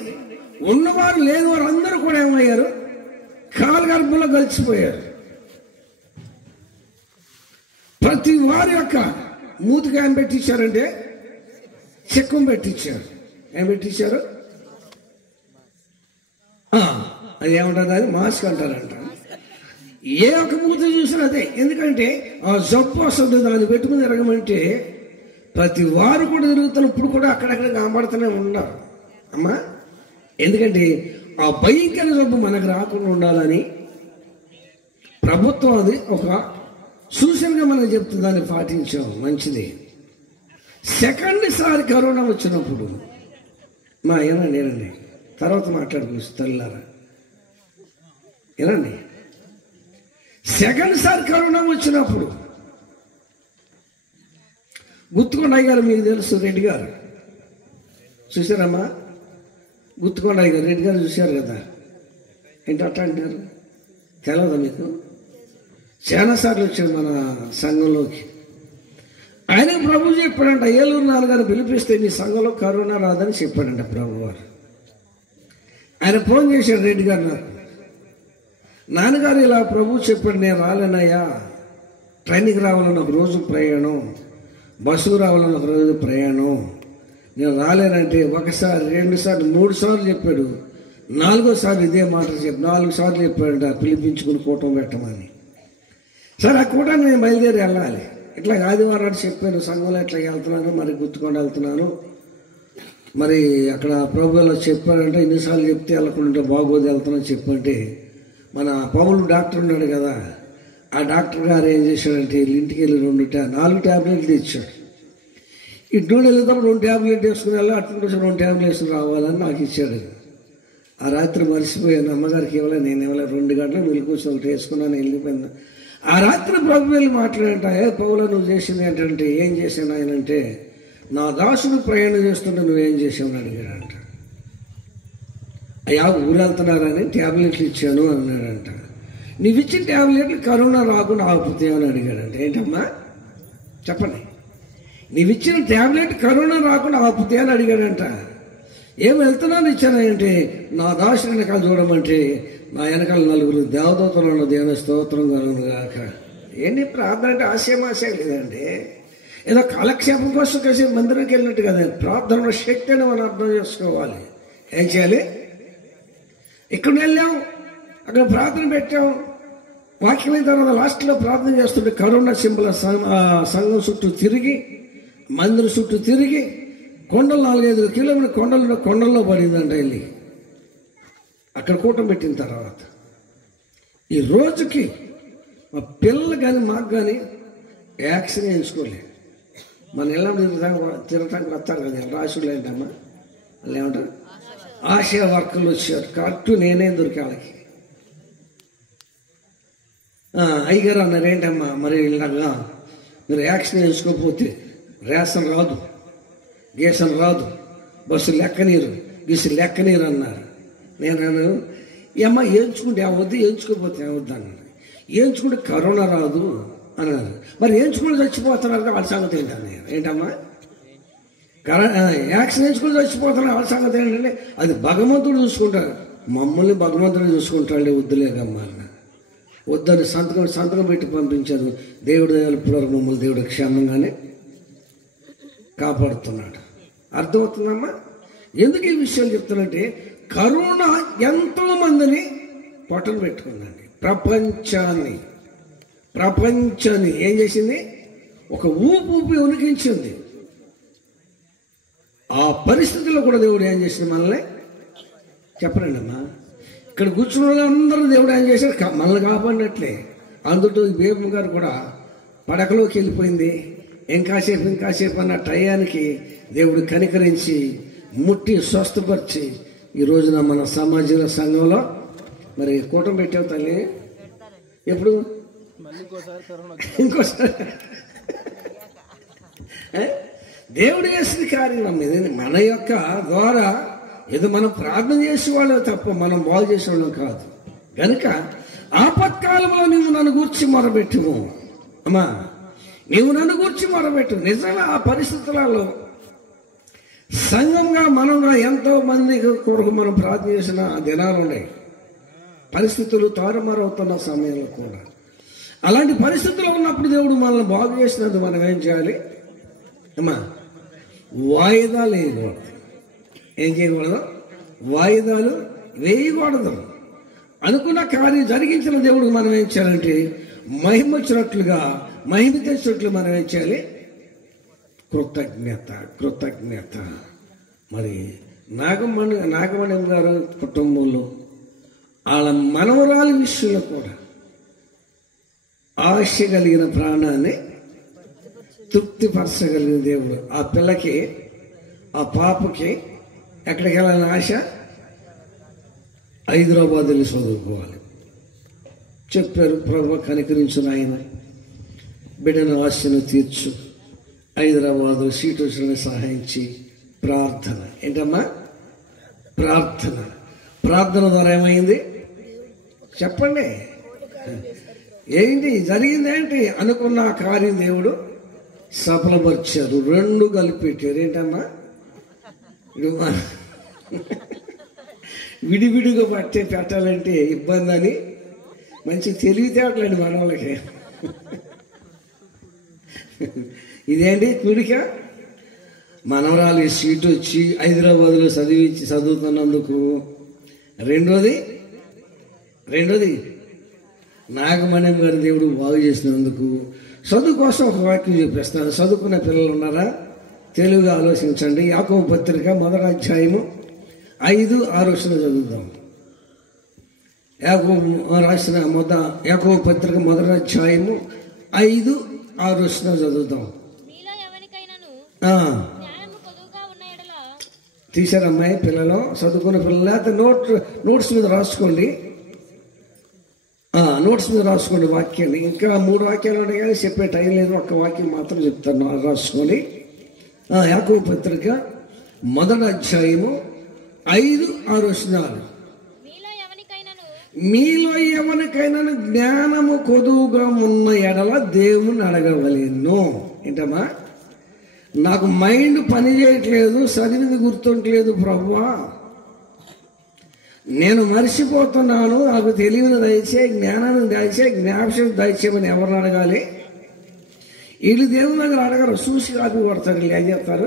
ఉన్నవారు లేని వారు అందరూ కూడా ఏమయ్యారు? కాలగర్భంలో కలిసిపోయారు. ప్రతి వారి యొక్క మూతికి ఏం పెట్టించారంటే చిక్కం పెట్టించారు. ఏం పెట్టించారు? అది ఏమంటారు, అది మాస్క్ అంటారంట. ఏ ఒక్క మూత చూసినా అదే. ఎందుకంటే ఆ జబ్బు వస్తుంది, దాన్ని పెట్టుకుని తిరగమంటే ప్రతి వారు కూడా తిరుగుతున్నప్పుడు కూడా అక్కడక్కడ కనబడుతూనే ఉన్నారు అమ్మా. ఎందుకంటే ఆ భయంకర జబ్బు మనకు రాకుండా ఉండాలని ప్రభుత్వం అది ఒక సూచనగా మనకు చెప్తుంది, దాన్ని పాటించాం, మంచిది. సెకండ్ సారి కరోనా వచ్చినప్పుడు ఏనండి తర్వాత మాట్లాడుకోవచ్చు తెల్లారా, ఏనండి. సెకండ్ సారి కరోనా వచ్చినప్పుడు గుత్తుకొండయ్య గారు, మీకు తెలుసు, రెడ్డి గారు చూసారమ్మా, గుత్తుకొండయ్య గారు, రెడ్డి గారు చూశారు కదా. ఏంటి అట్లా అంటారు, తెలవదా మీకు? చాలాసార్లు వచ్చాడు మన సంఘంలోకి. ఆయన ప్రభు చెప్పాడంట, ఏలూరు నాన్నగారు పిలిపిస్తే మీ సంఘంలో కరోనా రాదని చెప్పాడంట ప్రభు వారు. ఆయన ఫోన్ చేశాడు రెడ్డి గారు నాకు, నాన్నగారు ఇలా ప్రభు చెప్పాడు, నేను రాలేనయ్యా, ట్రైన్కి రావాలని ఒక రోజు ప్రయాణం, బస్సుకు రావాలని ఒక రోజు ప్రయాణం, నేను రాలేనంటే ఒకసారి, 2 సార్లు 3 సార్లు చెప్పాడు. 4వ ఇదే మాట 4 సార్లు చెప్పాడంట పిలిపించుకుని కూటం పెట్టమని. సరే ఆ కూటాన్ని నేను బయలుదేరి వెళ్ళాలి. ఇట్లా ఆదివారం నాడు చెప్పాను సంఘంలో ఇట్లా వెళ్తున్నాను, మరి గుర్తుకొని వెళ్తున్నాను, మరి అక్కడ ప్రభువులో చెప్పాడంటే ఎన్నిసార్లు చెప్తే వెళ్ళకుండా బాగోదు, వెళ్తున్నాను చెప్పంటే మన పౌలు డాక్టర్ ఉన్నాడు కదా, ఆ డాక్టర్ గారు ఏం చేశాడంటే ఇంటికి వెళ్ళి 4 ట్యాబ్లెట్లు తెచ్చాడు. ఇటు వెళ్తాము 2 ట్యాబ్లెట్ వేసుకుని వెళ్ళి, అటు 2 ట్యాబ్లెట్ వేసుకుని రావాలని నాకు ఇచ్చాడు. ఆ రాత్రి మర్చిపోయాను, అమ్మగారికి ఇవ్వలే, నేను ఇవ్వలే. 2 గంటలు మెలుకూసి ఒకటి వేసుకున్నాను, వెళ్ళిపోయాను. ఆ రాత్రి ప్రభు వెళ్ళి మాట్లాడంట, పౌలు నువ్వు చేసింది ఏంటంటే, ఏం చేశాను ఆయన అంటే, నా దాసుడు ప్రయాణం చేస్తుంటే నువ్వేం చేసావు అని అడిగాడంట. అయ్యా ఊరు వెళ్తున్నారని ట్యాబ్లెట్లు ఇచ్చాను అన్నాడంట. నువ్వు ఇచ్చిన ట్యాబ్లెట్లు కరోనా రాకుండా ఆపుతాయని అని అడిగాడంట. ఏంటమ్మా చెప్పండి, నువ్వు ఇచ్చిన ట్యాబ్లెట్ కరోనా రాకుండా ఆపుతాయని అడిగాడంట. ఏం వెళ్తున్నాను ఇచ్చానంటే, నా దాసుడు వెనకాల చూడమంటే నా వెనకాల 4 దేవదూతలు ఉన్న దేవుని స్తోత్రం కలుగునుగాక. ఏంటి ప్రార్థన అంటే ఆశయం లేదండి, ఏదో కాలక్షేపం కోసం కలిసి మందిరంకి వెళ్ళినట్టు కదా. ప్రార్థన శక్తి అని మనం అర్థం చేసుకోవాలి. ఏం చేయాలి, ఇక్కడ వెళ్ళాం, అక్కడ ప్రార్థన పెట్టాం, వాక్యం అయిన తర్వాత లాస్ట్లో ప్రార్థన చేస్తుంటే కరోనా సింబల్ సంఘం చుట్టూ తిరిగి, మందిరం చుట్టూ తిరిగి, కొండలు 4-5 కిలోమీటర్ కొండల్లో పడిందంట. వెళ్ళి అక్కడ కూటం పెట్టిన తర్వాత ఈ రోజుకి మా పిల్లలు కానీ మాకు కానీ యాక్సిడెంట్ వేయించుకోలేదు. మన ఇళ్ళ తిరగటానికి వస్తారు కదా రాసులు ఏంటమ్మా, వాళ్ళు ఏమంటారు, ఆశా వర్కర్లు వచ్చారు. కరెక్ట్ నేనే దొరికి వాళ్ళకి. అయ్యగారు అన్నారు, ఏంటమ్మా మరి ఇలాగా మీరు యాక్సిడెంట్ వేసుకోకపోతే రేషన్ రాదు, గేసం రాదు, బస్సు లెక్కనీరు, గీసి లెక్కనీరు అన్నారు. నేను ఏమ్మా వేయించుకుంటే ఏమవుద్ది, వేయించుకోకపోతే ఏమవుద్ది అన్నాను. వేయించుకుంటే కరోనా రాదు అన్నారు. మరి వేయించుకుంటే చచ్చిపోతున్నారు వాళ్ళ సంగతి ఏంటన్నా, ఏంటమ్మా యాక్సిడెంట్ వేయించుకుని చచ్చిపోతున్నారు వాళ్ళ సంగతి ఏంటంటే, అది భగవంతుడు చూసుకుంటారు, మమ్మల్ని భగవంతుడు చూసుకుంటాడు, వద్దులేకమ్మా అన్న. వద్దని సంతకం పెట్టి పంపించారు. దేవుడు ఇప్పుడు మమ్మల్ని దేవుడు క్షేమంగానే కాపాడుతున్నాడు. అర్థమవుతుందమ్మా? ఎందుకు ఈ విషయాలు చెప్తానంటే, కరోనా ఎంతో మందిని పొట్టలు పెట్టుకుందండి. ప్రపంచాన్ని ఏం చేసింది, ఒక ఊపి ఉనికించింది. ఆ పరిస్థితుల్లో కూడా దేవుడు ఏం చేసింది, మనల్ని చెప్పరండి అమ్మా. ఇక్కడ కూర్చున్న వాళ్ళందరూ దేవుడు ఏం చేశాడు, మనల్ని కాపాడినట్లే. అందులో బేబమ్మ గారు కూడా పడకలోకి వెళ్ళిపోయింది. ఇంకాసేపు అన్న టయానికి దేవుడు కనికరించి ముట్టి స్వస్థపరిచి ఈ రోజున మన సమాజంలో సంఘంలో మరి కూటం పెట్టావు తల్లి. ఎప్పుడు ఇంకోసారి దేవుడు చేసిన కార్యం ఇది. మన యొక్క ద్వారా ఏదో మనం ప్రార్థన చేసేవాళ్ళే తప్ప మనం బాగు చేసేవాళ్ళం కాదు. కనుక ఆపత్కాలంలో నువ్వు నన్ను గూర్చి మొరబెట్టుము అమ్మా, నువ్వు నన్ను గూర్చి మొరబెట్టు. నిజంగా ఆ పరిస్థితులలో సంఘంగా మనంగా ఎంతో మంది కొరకు మనం ప్రార్థన చేసిన దినాలు ఉన్నాయి. పరిస్థితులు తారుమారవుతున్న సమయంలో కూడా అలాంటి పరిస్థితుల్లో ఉన్నప్పుడు దేవుడు మనల్ని బాగు చేసినందుకు మనం ఏం చేయాలి అమ్మా, వాయిదాలు వేయకూడదు. ఏం చేయకూడదు, వాయిదాలు వేయకూడదు. అనుకున్న కార్యం జరిగించిన దేవుడు మనం ఏం చేయాలంటే మహిమ వచ్చినట్లుగా, మహిమ తెచ్చినట్లు మనం ఏం చేయాలి? కృతజ్ఞత. మరి నాగమణి గారు కుటుంబంలో వాళ్ళ మనవరాలి విషయంలో కూడా ఆశ కలిగిన ప్రాణాన్ని తృప్తిపరచగలిగిన దేవుడు. ఆ పిల్లకి, ఆ పాపకి ఎక్కడికి వెళ్ళాలని ఆశ? హైదరాబాద్ వెళ్ళి చదువుకోవాలి. చెప్పారు, ప్రభు కనికరించు నాయన, బిడ్డను ఆశను తీర్చు, హైదరాబాదు సీటు వచ్చిన సహాయించి. ప్రార్థన ఏంటమ్మా? ప్రార్థన ద్వారా ఏమైంది చెప్పండి? ఏంటి జరిగింది? ఏంటి? అనుకున్న కార్యం దేవుడు సఫలపరిచారు. రెండు కలిపెట్టారు. ఏంటమ్మా? విడివిడిగా పెట్టాలంటే ఇబ్బంది అని మంచి తెలివితేటలండి మన వాళ్ళకి. ఇదేంటి కుడిక? మనవరాలు సీటు వచ్చి హైదరాబాద్లో చదువుతున్నందుకు. రెండోది నాగమణి గారి దేవుడు బాగు చేసినందుకు. చదువు కోసం ఒక వాక్యం చూపిస్తాను. చదువుకున్న పిల్లలు ఉన్నారా? తెలుగుగా ఆలోచించండి. యాకోబు పత్రిక 1వ అధ్యాయము 5-6 చదువుదాం. యాకోబు పత్రిక 1వ అధ్యాయము 5-6 చదువుదాం. తీశారమ్మాయి పిల్లలు, చదువుకున్న పిల్లలు. లేకపోతే నోట్స్ మీద రాసుకోండి. నోట్స్ మీద రాసుకోండి వాక్యాన్ని. ఇంకా 3 వాక్యాలు ఉన్నాయి కానీ చెప్పే టైం లేదు. ఒక్క వాక్యం మాత్రం చెప్తాను, రాసుకొని. యాకోబు పత్రిక 1వ అధ్యాయము 5-6. మీలో ఎవరికైనా జ్ఞానము కొదువుగా ఉన్న ఎడల దేవుని అడగవలేను. ఏంటమ్మా? నాకు మైండ్ పని చేయట్లేదు, చదివింది గుర్తుంటలేదు ప్రభువా, నేను మర్చిపోతున్నాను, నాకు తెలివిని దయచే, జ్ఞానాన్ని దయచే, జ్ఞాపశక్తి దయచేయమని ఎవరిని అడగాలి? వీళ్ళు దేవుని దగ్గర అడగరు, చూసి కాపీ కొడతారు. ఏం చెప్తారు?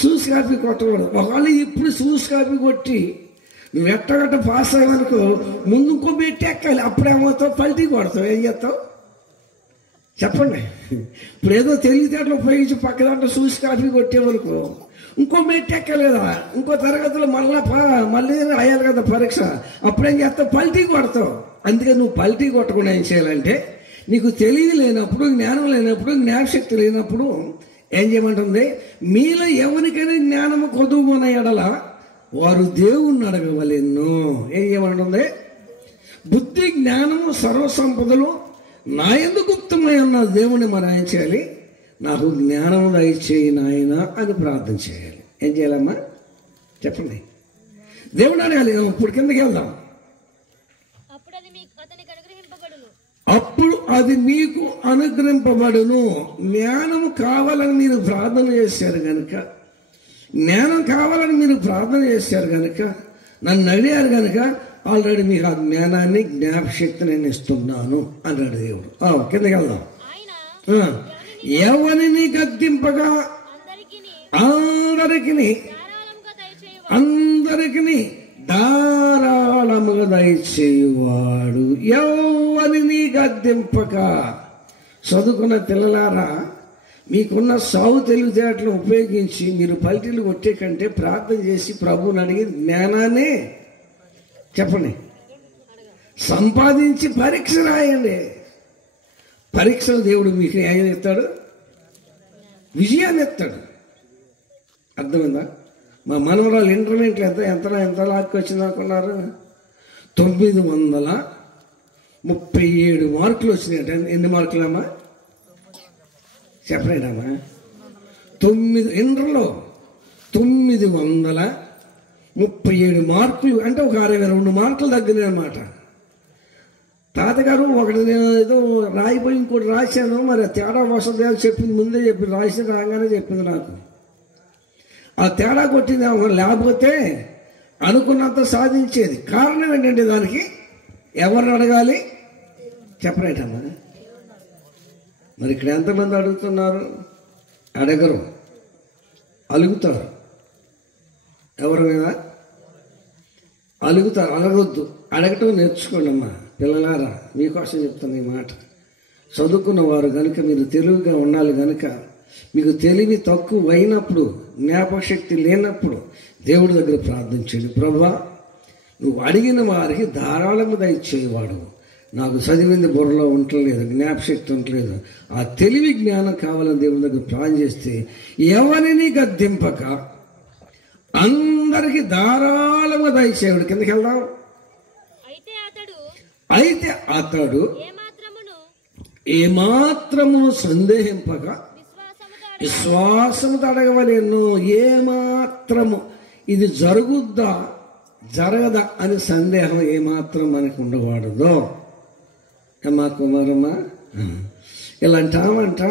చూసి కాపీ కొట్టకూడదు. ఒకవేళ ఇప్పుడు చూసి కాపీ కొట్టి నువ్వు ఎట్టగట్ట పాస్ అయ్యావనుకో, ముందు ఇంకో పెట్టి ఎక్కాలి. అప్పుడేమవుతావు? పల్టీ కొడతావు. ఏం చేస్తావు చెప్పండి? ఇప్పుడు ఏదో తెలివితేటలు ఉపయోగించి పక్కదంట చూసి కాపీ కొట్టేవనుకో, ఇంకో మెట్టు ఎక్కలేదా, ఇంకో తరగతిలో మళ్ళీ రాయాలి కదా పరీక్ష. అప్పుడేం చేస్తావు? పల్టీ కొడతావు. అందుకే నువ్వు పల్టీ కొట్టకుండా ఏం చేయాలంటే, నీకు తెలివి లేనప్పుడు, జ్ఞానం లేనప్పుడు, జ్ఞాపశక్తి లేనప్పుడు ఏం చేయమంటుంది? మీలో ఎవరికైనా జ్ఞానము కొదువుకున్న ఎడల వారు దేవుణ్ణి అడగవలెను. ఏం చేయమంటుంది? బుద్ధి జ్ఞానము సర్వసంపదలు నా యందు గుప్తమై ఉన్న దేవుని మనం ఏం చేయాలి? నాకు జ్ఞానం దయచేయి నాయన అని ప్రార్థన చేయాలి. ఏం చేయాలమ్మా చెప్పండి? దేవుడు అడగాలి. ఇప్పుడు కిందకి వెళ్దాం. అప్పుడు అది మీకు అనుగ్రహింపబడును. జ్ఞానం కావాలని మీరు ప్రార్థన చేశారు కనుక, జ్ఞానం కావాలని మీరు ప్రార్థన చేశారు కనుక, నన్ను అడిగారు కనుక ఆల్రెడీ మీకు ఆ జ్ఞానాన్ని, జ్ఞాపశక్తి నేను ఇస్తున్నాను అన్నాడు దేవుడు. కిందకి వెళ్దాం. ఎవరిని గద్దింపగా అందరికీ ధారాళముగా దయచేయువాడు. ఎవరిని గద్దింపక. చదువుకున్న పిల్లలారా, మీకున్న సాగు తెలివితేటలు ఉపయోగించి మీరు పల్టీలు కొట్టే కంటే ప్రార్థన చేసి ప్రభువుని అడిగి జ్ఞానాన్ని చెప్పండి సంపాదించి పరీక్ష రాయండి. పరీక్షలు దేవుడు మీకు ఏం ఇస్తాడు? విజయాన్ని ఇస్తాడు. అర్థమైందా? మా మనవరాలు ఇంటర్మీడియట్లో ఎంత లాక్కి వచ్చింది అనుకున్నారు? 937 మార్కులు వచ్చినాయట. ఎన్ని మార్కులమ్మా చెప్పలేదమ్మా? 9 ఇంటర్లో 937 మార్కులు అంటే ఒక 62 మార్కులు తగ్గినాయి అన్నమాట. తాతగారు ఒకటి నేను ఏదో రాయిపోయి ఇంకోటి రాశాను, మరి తేడా వస్తుంది అని చెప్పింది, ముందే చెప్పింది, రాసిన రాగానే చెప్పింది నాకు. ఆ తేడా కొట్టింది. లేకపోతే అనుకున్నంత సాధించేది. కారణం ఏంటంటే దానికి ఎవరిని అడగాలి చెప్పలేటమ్మా? మరి ఇక్కడ ఎంతమంది అడుగుతున్నారు? అడగరు, అలుగుతారు. ఎవరి మీద అడగొద్దు. అడగటం నేర్చుకోండి అమ్మా పిల్లలారా. మీకోసం చెప్తాను ఈ మాట. చదువుకున్నవారు కనుక మీరు తెలివిగా ఉండాలి కనుక మీకు తెలివి తక్కువ అయినప్పుడు, జ్ఞాపకశక్తి లేనప్పుడు దేవుడి దగ్గర ప్రార్థించండి. ప్రభువా, నువ్వు అడిగిన వారికి ధారాళంగా దయచేవాడు. నాకు చదివింది బుర్రలో ఉండలేదు, జ్ఞాపశక్తి ఉండలేదు, ఆ తెలివి జ్ఞానం కావాలని దేవుడి దగ్గర ప్రార్థన చేస్తే ఎవరిని గద్దింపక అందరికీ ధారాళంగా దయచేవాడు. కిందకి వెళ్దాం. అయితే అతడు ఏమాత్రము సందేహింపక విశ్వాసముతో అడగవలెను. ఏమాత్రము ఇది జరుగుద్దా జరగదా అని సందేహం ఏమాత్రం మనకు ఉండకూడదు. అమ్మా కుమారమ్మ, ఇలాంటామంట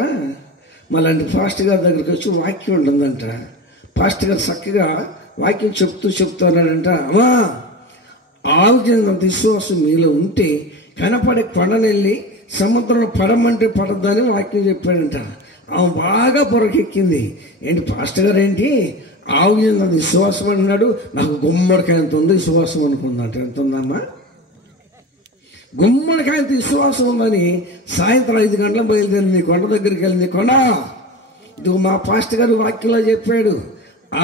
మళ్ళీ ఫాస్ట్ గారి దగ్గరికి వచ్చి వాక్యం ఉంటుందంట. ఫాస్ట్ గారు చక్కగా వాక్యం చెప్తున్నాడంట. అమ్మా, ఆలోచన విశ్వాసం మీలో ఉంటే కనపడే కొండనెళ్ళి సముద్రంలో పడమంటే పడద్దని వాక్యం చెప్పాడంట. ఆమె బాగా పొరకెక్కింది. ఏంటి పాస్టర్ గారు ఏంటి ఆవుజన విశ్వాసం అన్నాడు, నాకు గుమ్మడికాయ ఎంత ఉంది విశ్వాసం అనుకున్నట్టు. ఎంత ఉందమ్మా? గుమ్మడికాయ అంత విశ్వాసం ఉందని సాయంత్రం 5 గంటలకు బయలుదేరి నీ కొండ దగ్గరికి వెళ్ళింది. కొండ, ఇది మా పాస్టర్ గారు వాక్యంలో చెప్పాడు,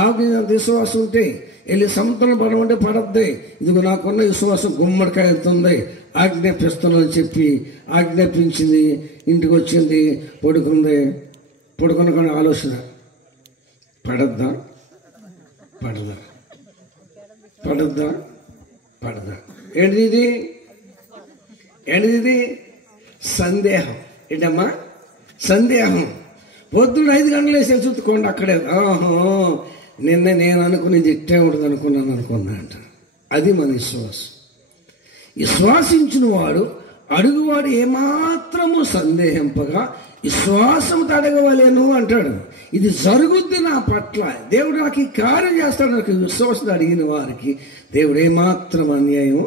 ఆవుజన విశ్వాసం ఉంటే వెళ్ళి సముద్రంలో పడమంటే పడద్ది, ఇదిగో నాకున్న విశ్వాసం గుమ్మడికాయ ఎంత ఉంది ఆజ్ఞాపిస్తున్నాను చెప్పి ఆజ్ఞాపించింది. ఇంటికి వచ్చింది, పడుకున్న ఆలోచన, పడద్దా పడదా పడద్దా పడదా. ఏంటిది సందేహం. ఏంటమ్మా? సందేహం. పొద్దున్న 5 గంటలు వేసి చూసుకోండి అక్కడే. నిన్న నేను అనుకునేది ఇట్టే ఉంటుంది అనుకున్నా అంట. అది మన విశ్వాసం. విశ్వాసించిన వాడు అడుగువాడు ఏమాత్రము సందేహింపగా విశ్వాసంతో అడగవలేను అంటాడు. ఇది జరుగుద్ది నా పట్ల, దేవుడు నాకు ఈ కార్యం చేస్తాడు. నాకు విశ్వాసం అడిగిన వారికి దేవుడు ఏమాత్రం అన్యాయం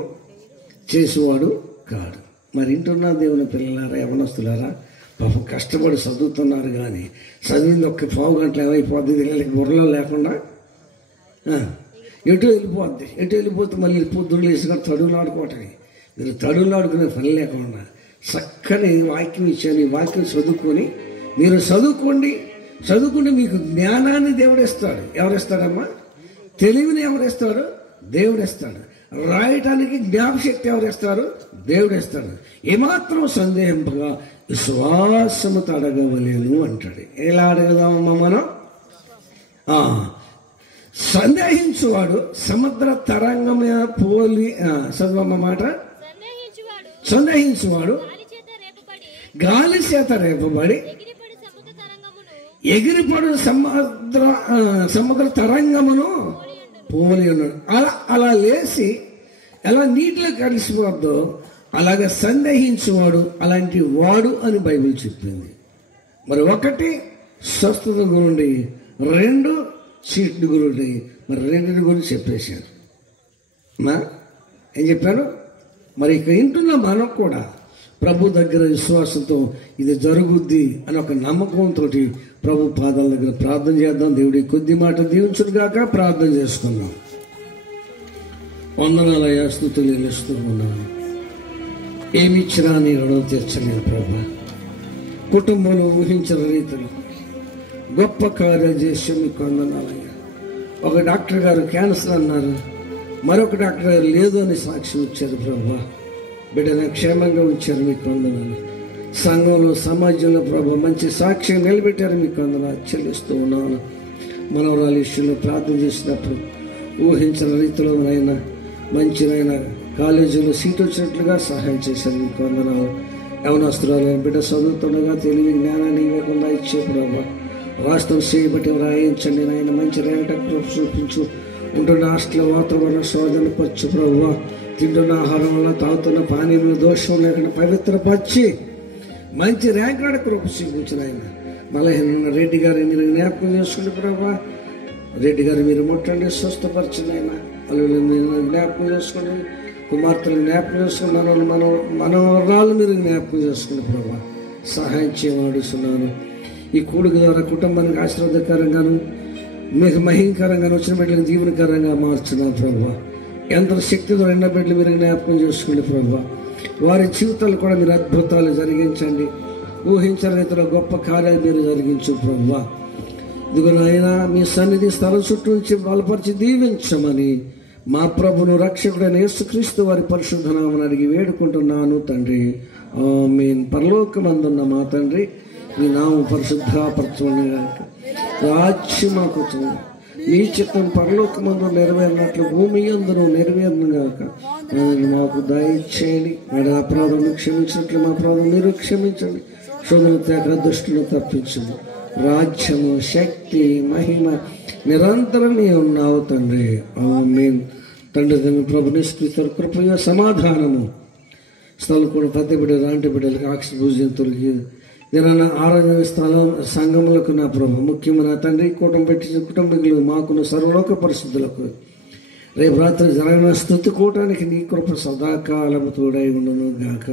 చేసేవాడు కాడు. మరి ఇంటున్నా దేవుని పిల్లలారా, యవనస్తులారా, పాపం కష్టపడి చదువుతున్నారు కానీ చదివింది ఒక్క 1/2 గంటలు ఏమైపోద్ది వీళ్ళకి బుర్రలో లేకుండా ఎటు వెళ్ళిపోతే మళ్ళీ పొద్దున్న లేసుకొని తడువులు ఆడుకోవటమే. మీరు తడువులు ఆడుకునే పని లేకుండా చక్కని వాక్యం ఇచ్చాను. ఈ వాక్యం చదువుకొని మీరు చదువుకుంటే మీకు జ్ఞానాన్ని దేవుడిస్తాడు. ఎవరిస్తాడమ్మా? తెలివిని ఎవరిస్తాడు? దేవుడిస్తాడు. రాయటానికి జ్ఞాపశక్తి ఎవరిస్తారు? దేవుడిస్తాడు. ఏమాత్రం సందేహింపగా విశ్వాసముతో అడగవలేను అంటాడు. ఎలా అడగదామమ్మా మనం? సందేహించువాడు సముద్ర తరంగమే పోలి చదవమ్మ మాట. సందేహించువాడు గాలి చేత రేపబడి ఎగిరిపడు సముద్ర తరంగమును పోలి ఉన్నాడు. అలా లేచి ఎలా నీటిలో కలిసిపోద్దో అలాగే సందేహించేవాడు అలాంటి వాడు అని బైబిల్ చెప్పింది. మరి 1 స్వస్థత గురుండి, 2 సీట్లు గురుండి, మరి 2 గురించి చెప్పేశారు. ఏం చెప్పారు? మరి ఇక ఇంటున్న మనం కూడా ప్రభు దగ్గర విశ్వాసంతో ఇది జరుగుద్ది అని ఒక నమ్మకంతో ప్రభు పాదాల దగ్గర ప్రార్థన చేద్దాం. దేవుడి కొద్ది మాట దీవించుగాక. ప్రార్థన చేసుకుందాం. వందనాలయ్యా, స్తుతులు చెల్లిస్తూ ఉన్నాను. ఏమిచ్చినా నీ రుణం తీర్చలేదు ప్రభా. కుటుంబంలో ఊహించిన రీతిలో గొప్ప కార్యాలు చేసి మీకు వందనాలయ్యా. ఒక డాక్టర్ గారు క్యాన్సర్ అన్నారు, మరొక డాక్టర్ గారు లేదు అని సాక్ష్యం ఇచ్చారు ప్రభా. బిడ్డను క్షేమంగా ఉంచారు, మీకు వందనాలు. సంఘంలో సమాజంలో ప్రభా మంచి సాక్ష్యం నిలబెట్టారు, మీకు వందనాలు చెల్లిస్తూ ఉన్నాను. మనవరాలు ఇష్యూలో ప్రార్థన చేసినప్పుడు ఊహించిన రీతిలో అయినా మంచినైనా కాలేజీలో సీట్ వచ్చినట్లుగా సహాయం చేశారు, మీకు వందనాలు. యవనస్తురాలైన బిడ్డ చదువుతుండగా తెలివి జ్ఞానాన్ని ఇవ్వకుండా ఇచ్చే ప్రభా వాస్తవం చేయబట్టి రాయించండి నాయన. మంచి రేట చూపించు. ఉంటున్న హాస్టల్ వాతావరణ శోధన పచ్చు ప్రభు. తింటున్న ఆహారం వల్ల తాగుతున్న పానీయంలో దోషం లేకుండా పవిత్రపరిచి మంచి ర్యాంక్ రాడ కృప చూపించిన ఆయన. మళ్ళీ రెడ్డి గారు మీరు జ్ఞాపకం చేసుకుంటే ప్రభా. రెడ్డి గారు మీరు ముట్టండి, స్వస్థపరిచిన ఆయన. వాళ్ళు మీరు జ్ఞాపకం చేసుకోండి, కుమార్తెలు జ్ఞాపకం చేసుకుని మనవరాలు మీరు జ్ఞాపకం చేసుకుని ప్రభా సహాయం చేయమడుస్తున్నాను. ఈ కూడిక ద్వారా కుటుంబానికి ఆశీర్వాదకరంగాను మీకు మహింకరంగా వచ్చిన బిడ్డలకు దీవెనకరంగా మార్చున్నా ప్రభా. ఎంత శక్తితో రెండో బిడ్డలు మీరు జ్ఞాపకం చేసుకోండి ప్రభా. వారి జీవితాలు కూడా మీరు అద్భుతాలు జరిగించండి. ఊహించని రీతిలో గొప్ప కార్యాలు మీరు జరిగించు ప్రభా. ఇదిగో నాయనా, మీ సన్నిధి స్థలం చుట్టూ నుంచి బలపరిచి దీవించమని మా ప్రభును రక్షకుడైన యేసుక్రీస్తు వారి పరిశుద్ధ నామమున అడిగి వేడుకుంటున్నాను తండ్రి. ఆమేన్. పరలోకమందున్న మా తండ్రి, మీ నామం పరిశుద్ధపరచబడుగాక. రాజ్యం మాకు వచ్చును. మీ చిత్తం పరలోకమందు నెరవేరినట్లు భూమి యందును నెరవేరునుగాక. మాకు దయచేయండి. వాడి అపరాధం క్షమించినట్లు మా అపరాధం మీరు క్షమించండి. శోధన త్యాగ దుష్టులు తప్పించండి. రాజ్యము, శక్తి, మహిమ నిరంతరం నీ ఉన్నావు తండ్రి. ఆమేన్. తండ్రి ప్రభుని యేసుక్రీస్తు కృపయ సమాధానము స్థలం కూడా ప్రతి బిడ్డ లాంటి బిడ్డలకు ఆక్షి భూజంతులకి నిన్న ఆరాధన స్థలం సంఘములకు నా ప్రభు ముఖ్యమైన తండ్రి కుటుంబీకులు మాకును సర్వలోక పరిస్థితులకు రేపు రాత్రి జరగన స్తుతి కూటానికి నీ కృప సదాకాలము తోడై ఉండును గాక.